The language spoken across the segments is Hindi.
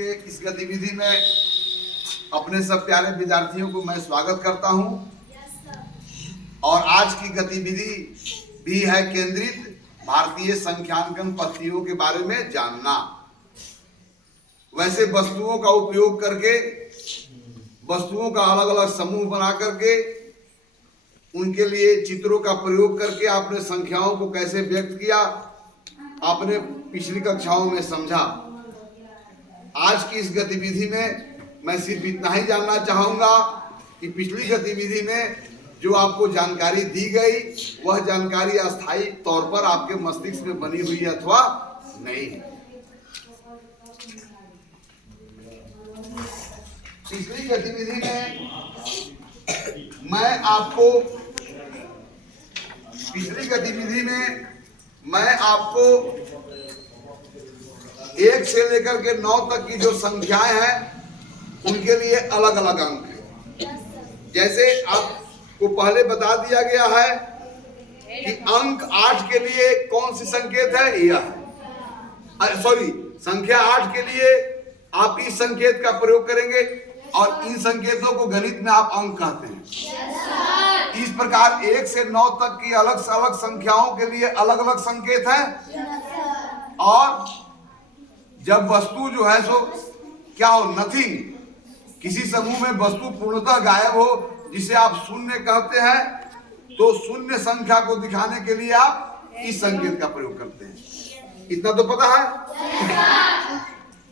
के इस गतिविधि में अपने सब प्यारे विद्यार्थियों को मैं स्वागत करता हूं। और आज की गतिविधि भी है केंद्रित भारतीय संख्यांकन पद्धतियों के बारे में जानना। वैसे वस्तुओं का उपयोग करके, वस्तुओं का अलग अलग समूह बना करके, उनके लिए चित्रों का प्रयोग करके आपने संख्याओं को कैसे व्यक्त किया, आपने पिछली कक्षाओं में समझा। आज की इस गतिविधि में मैं सिर्फ इतना ही जानना चाहूंगा कि पिछली गतिविधि में जो आपको जानकारी दी गई वह जानकारी अस्थायी तौर पर आपके मस्तिष्क में बनी हुई है अथवा नहीं है। पिछली गतिविधि में मैं आपको 1 से लेकर के 9 तक की जो संख्याएं हैं उनके लिए अलग अलग अंक हैं। जैसे आपको पहले बता दिया गया है कि अंक 8 के लिए कौन सी संकेत है, यह संख्या 8 के लिए आप इस संकेत का प्रयोग करेंगे और इन संकेतों को गणित में आप अंक कहते हैं। इस प्रकार 1 से 9 तक की अलग से अलग संख्याओं के लिए अलग अलग संकेत हैं। और जब वस्तु जो है सो क्या हो, नथिंग, किसी समूह में वस्तु पूर्णतः गायब हो, जिसे आप शून्य कहते हैं, तो शून्य संख्या को दिखाने के लिए आप इस संकेत का प्रयोग करते हैं। इतना तो पता है।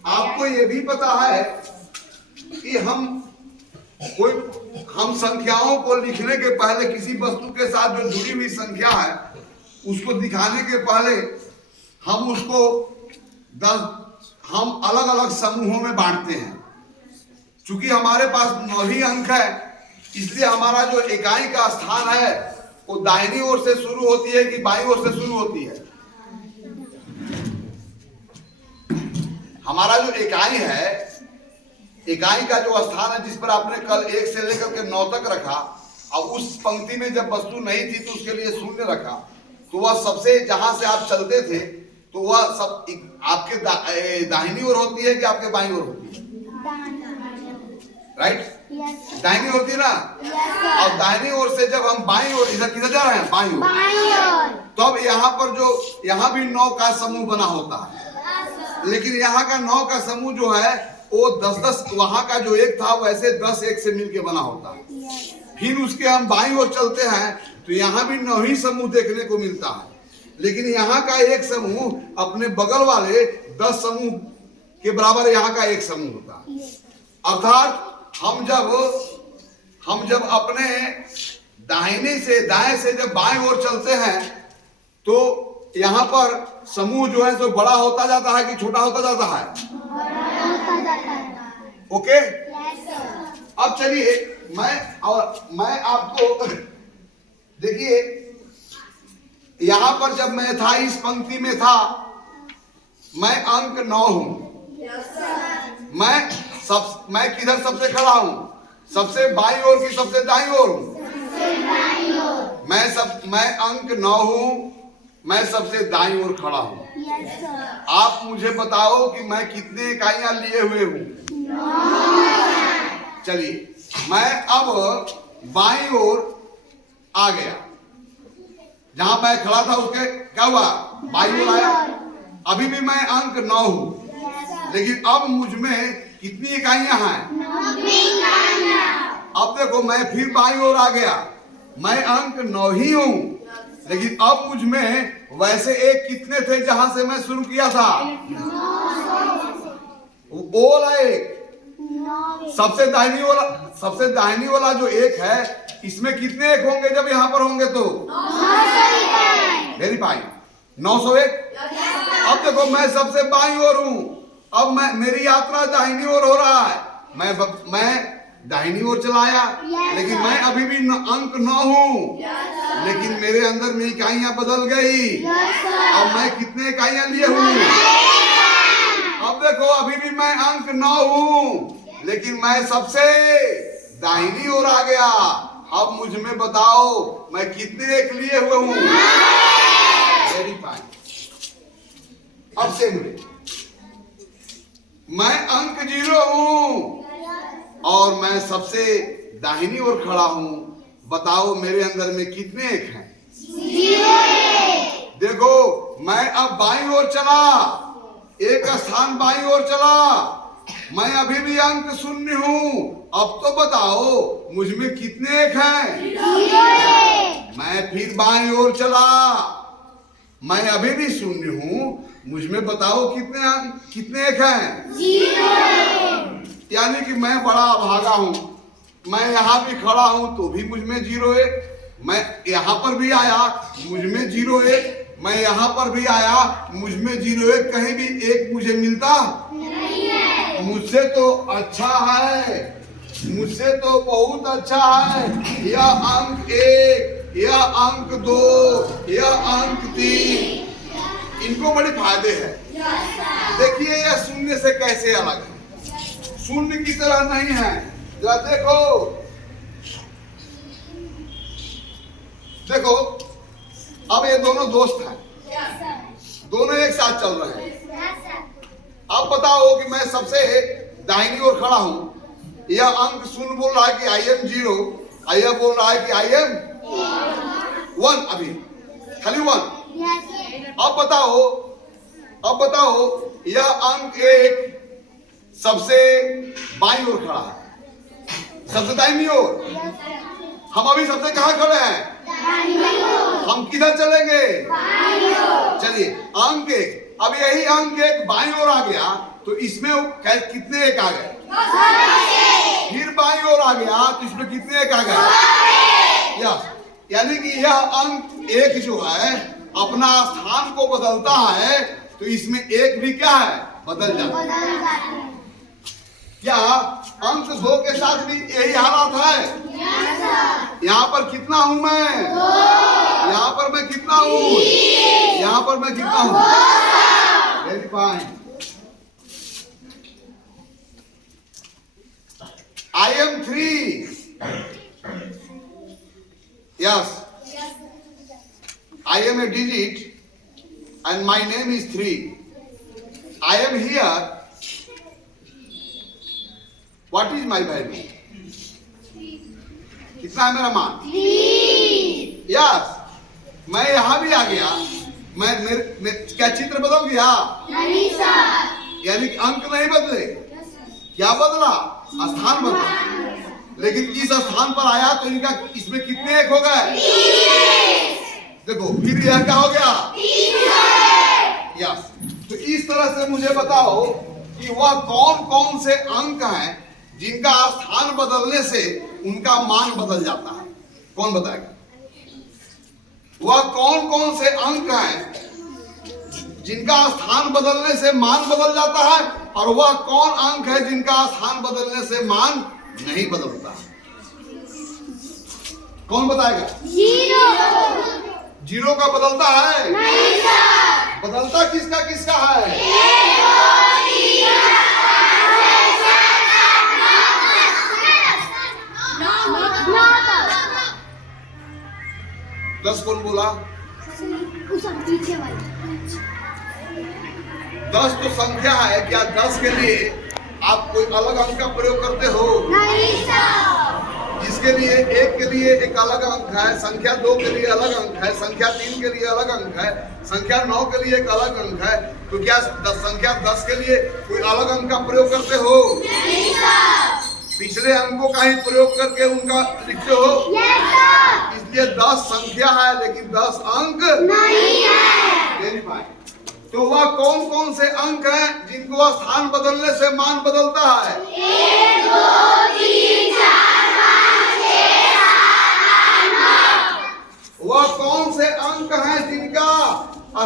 आपको ये भी पता है कि हम संख्याओं को लिखने के पहले किसी वस्तु के साथ जो जुड़ी हुई संख्या है उसको दिखाने के पहले हम उसको हम अलग अलग समूहों में बांटते हैं। चूंकि हमारे पास 9 ही अंक है, इसलिए हमारा जो इकाई का स्थान है वो दाहिनी ओर से शुरू होती है कि बाईं ओर से शुरू होती है। हमारा जो इकाई है, इकाई का जो स्थान है जिस पर आपने कल 1 से लेकर के 9 तक रखा, अब उस पंक्ति में जब वस्तु नहीं थी तो उसके लिए शून्य रखा, तो वह सबसे जहां से आप चलते थे तो वह सब आपके दाहिनी ओर होती है कि आपके बाईं ओर होती है? राइट, दाहिनी होती है ना। और दाहिनी ओर से जब हम बाईं ओर इधर किधर जा रहे हैं, बाईं ओर, तब यहाँ पर जो यहाँ भी 9 का समूह बना होता है, लेकिन यहाँ का 9 का समूह जो है वो 10-10, वहां का जो 1 था वैसे 10 1 से मिलके बना होता है। फिर उसके हम बाईं ओर चलते हैं तो यहाँ भी 9 ही समूह देखने को मिलता है, लेकिन यहाँ का एक समूह अपने बगल वाले 10 समूह के बराबर यहाँ का एक समूह होता है। अर्थात हम जब अपने दाहिने से दाएं से जब बाएं ओर चलते हैं तो यहाँ पर समूह जो है तो बड़ा होता जाता है कि छोटा होता जाता है? ओके। अब चलिए मैं आपको देखिए, यहां पर जब मैं था, इस पंक्ति में था, मैं अंक 9 हूं। मैं किधर सबसे खड़ा हूं? सबसे बाईं ओर की सबसे दाईं ओर हूं? मैं अंक 9 हूं, मैं सबसे दाईं ओर खड़ा हूं। आप मुझे बताओ कि मैं कितने इकाइयां लिए हुए हूं? चलिए, मैं अब बाईं ओर आ गया। जहां मैं खड़ा था उसके क्या हुआ, बाईं ओर आया। अभी भी मैं अंक 9 हूं, लेकिन अब मुझ में कितनी इकाइयां हैं? अब देखो, मैं फिर बाईं ओर आ गया। मैं अंक 9 ही हूं, लेकिन अब मुझ में वैसे एक कितने थे जहां से मैं शुरू किया था? वो वाला एक, सबसे दाहिनी वाला जो एक है, इसमें कितने एक होंगे जब यहां पर होंगे तो? Very fine, 901। अब देखो, मैं सबसे बाईं ओर हूं, अब मेरी यात्रा दाहिनी ओर हो रहा है। मैं दाहिनी ओर चलाया, लेकिन मैं अभी भी अंक 9 हूं, लेकिन मेरे अंदर में इकाइयां बदल गई। अब मैं कितने इकाइयां लिए हूं? अब देखो, अभी भी मैं अंक 9 हूं, लेकिन मैं सबसे दाहिनी ओर आ गया। अब मुझ में बताओ मैं कितने एक लिए हुए हूं? Very fine. अब सेम वे, मैं अंक 0 हूं और मैं सबसे दाहिनी ओर खड़ा हूं। बताओ मेरे अंदर में कितने एक हैं? 0। देखो मैं अब बाईं ओर चला, एक स्थान बाईं ओर चला, मैं अभी भी अंक 0 हूं। अब तो बताओ मुझ में कितने एक हैं? 0। मैं फिर बाईं ओर चला, मैं अभी भी 0 हूं। मुझ में बताओ कितने एक हैं? 0। यानी कि मैं बड़ा अभागा हूं। मैं यहां भी खड़ा हूं तो भी मुझ में 0 एक। मैं यहां पर भी आया, मुझ में 0 एक। मैं यहां पर भी आया, मुझ में 0 एक। कहीं भी एक मुझे मिलता नहीं है। मुझसे तो अच्छा है, मुझसे तो बहुत अच्छा है। यह अंक 1, यह अंक 2, यह अंक 3, इनको बड़े फायदे हैं। देखिए यह शून्य से कैसे अलग है, शून्य की तरह नहीं है। जरा देखो, देखो अब ये दोनों दोस्त हैं, दोनों एक साथ चल रहे हैं। अब बताओ कि मैं सबसे दाहिनी ओर खड़ा हूं। यह अंक 0 बोल रहा है कि आई एम 0, यह बोल रहा है कि आई एम 1। अभी खाली 1। अब बताओ यह अंक 1 सबसे बाईं ओर खड़ा है, सबसे दाहिनी ओर। हम अभी सबसे कहां खड़े हैं? हम किधर चलेंगे? चलिए अंक 1, अब यही अंक 1 बाईं ओर आ गया तो इसमें कितने एक आ गए? फिर बाईं ओर आ गया तो इसमें कितने एक आ गए? यस, यानी कि यह अंक 1 जो है अपना स्थान को बदलता है तो इसमें 1 भी क्या है? बदल जाता है। क्या अंक 2 के साथ भी यही हालात है? यहाँ पर कितना हूं मैं? यहाँ पर मैं कितना हूं? यहाँ पर मैं कितना हूं? Very fine. I am 3. Yes. I am a digit and my name is 3. I am here. What is my value? कितना है मेरा मान? 3। Yes. मैं यहां भी आ गया, मैं क्या चित्र बदल गया? नहीं सर। यानी कि अंक नहीं बदले, क्या बदला? स्थान बदला। लेकिन इस स्थान पर आया तो इनका इसमें कितने एक हो गए? 3। देखो फिर यह क्या हो गया? 3। यस। तो इस तरह से मुझे बताओ कि वह कौन कौन से अंक हैं जिनका स्थान बदलने से उनका मान बदल जाता है? कौन बताएगा? वह कौन कौन से अंक हैं जिनका स्थान बदलने से मान बदल जाता है और वह कौन अंक है जिनका स्थान बदलने से मान नहीं बदलता? कौन बताएगा? 0 का बदलता है? नहीं सर। बदलता किसका किसका है? 10 कौन बोला? 10 तो संख्या है। क्या 10 के लिए आप कोई अलग अंक का प्रयोग करते हो? नहीं सर। जिसके लिए 1 के लिए एक अलग अंक है, संख्या 2 के लिए अलग अंक है, संख्या 3 के लिए अलग अंक है, संख्या 9 के लिए एक अलग अंक है, तो क्या संख्या 10 के लिए कोई अलग अंक का प्रयोग करते हो? नहीं सर। पिछले अंकों का ही प्रयोग करके उनका लिखते हो? Yes sir. इसलिए 10 संख्या है लेकिन 10 अंक नहीं है। Very fine. तो वह कौन कौन से अंक हैं जिनको स्थान बदलने से मान बदलता है? 1 2 3 4 5 6 7 8 9। वह कौन से अंक हैं जिनका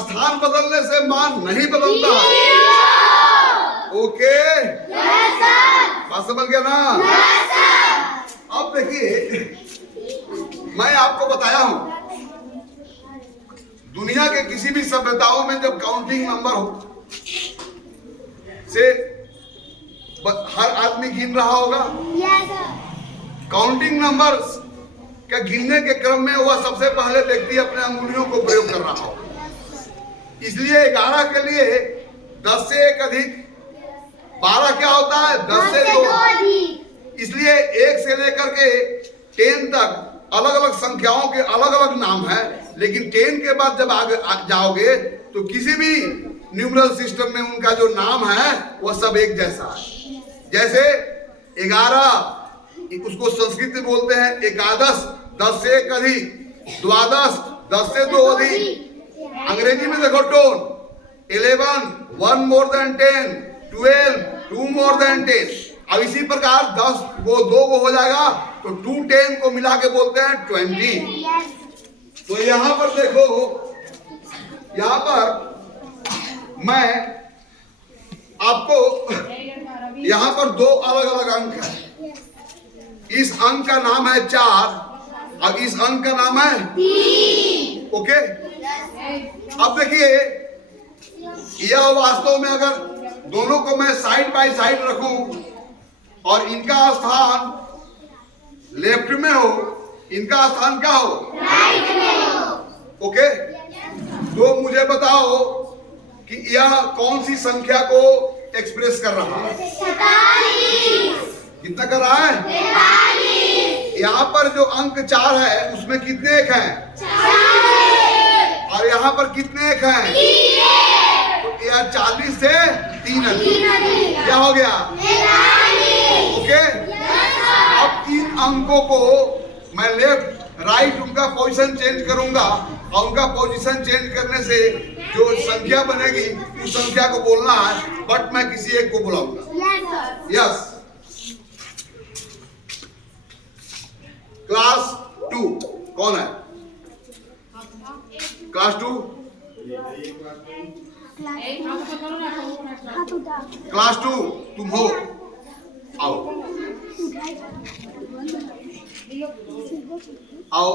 स्थान बदलने से मान नहीं बदलता? 0। Okay, yes sir. बात समझ गया ना? Yes sir. अब देखिए मैं आपको बताया हूं दुनिया के किसी भी सभ्यताओं में जब काउंटिंग नंबर हो से हर आदमी गिन रहा होगा। Yes sir. काउंटिंग नंबर के गिनने के क्रम में वह सबसे पहले व्यक्ति अपने अंगुलियों को प्रयोग कर रहा होगा। इसलिए 11 के लिए 10 से 1 अधिक 12 क्या होता है? 10 से 2 अधिक। इसलिए 1 से लेकर के 10 तक अलग अलग संख्याओं के अलग अलग नाम है, लेकिन 10 के बाद जब आगे जाओगे तो किसी भी न्यूमरल सिस्टम में उनका जो नाम है वह सब एक जैसा है। जैसे 11 उसको संस्कृत में बोलते हैं एकादश, 10 से 1 अधिक, द्वादश 10 से 2 अधिक। अंग्रेजी में देखो tone 11 1 more than 10, 12 2 more than 10। अब इसी प्रकार 10 वो 2 को हो जाएगा तो 2 10 को मिला के बोलते हैं 20। तो यहां पर देखो, यहां पर मैं आपको यहां पर 2 अलग अलग अंक है। इस अंक का नाम है 4 और इस अंक का नाम है 3। ओके, अब देखिए यह वास्तव में अगर दोनों को मैं साइड बाय साइड रखूं और इनका स्थान लेफ्ट में हो, इनका स्थान क्या हो? राइट में हो। ओके, तो मुझे बताओ कि यह कौन सी संख्या को एक्सप्रेस कर रहा है? 47। कितना कर रहा है? 43। यहाँ पर जो अंक 4 है उसमें कितने एक हैं? 4। और यहाँ पर कितने एक हैं? 3। तो यह 40 से 3 अधिक क्या हो गया? 43। ओके, अब इन अंकों को मैं लेफ्ट राइट उनका पोजीशन चेंज करूंगा और उनका पोजीशन चेंज करने से जो संख्या बनेगी उस संख्या को बोलना है, बट मैं किसी एक को बुलाऊंगा। यस, क्लास 2 कौन है? क्लास 2, क्लास 2 तुम हो, आओ आओ।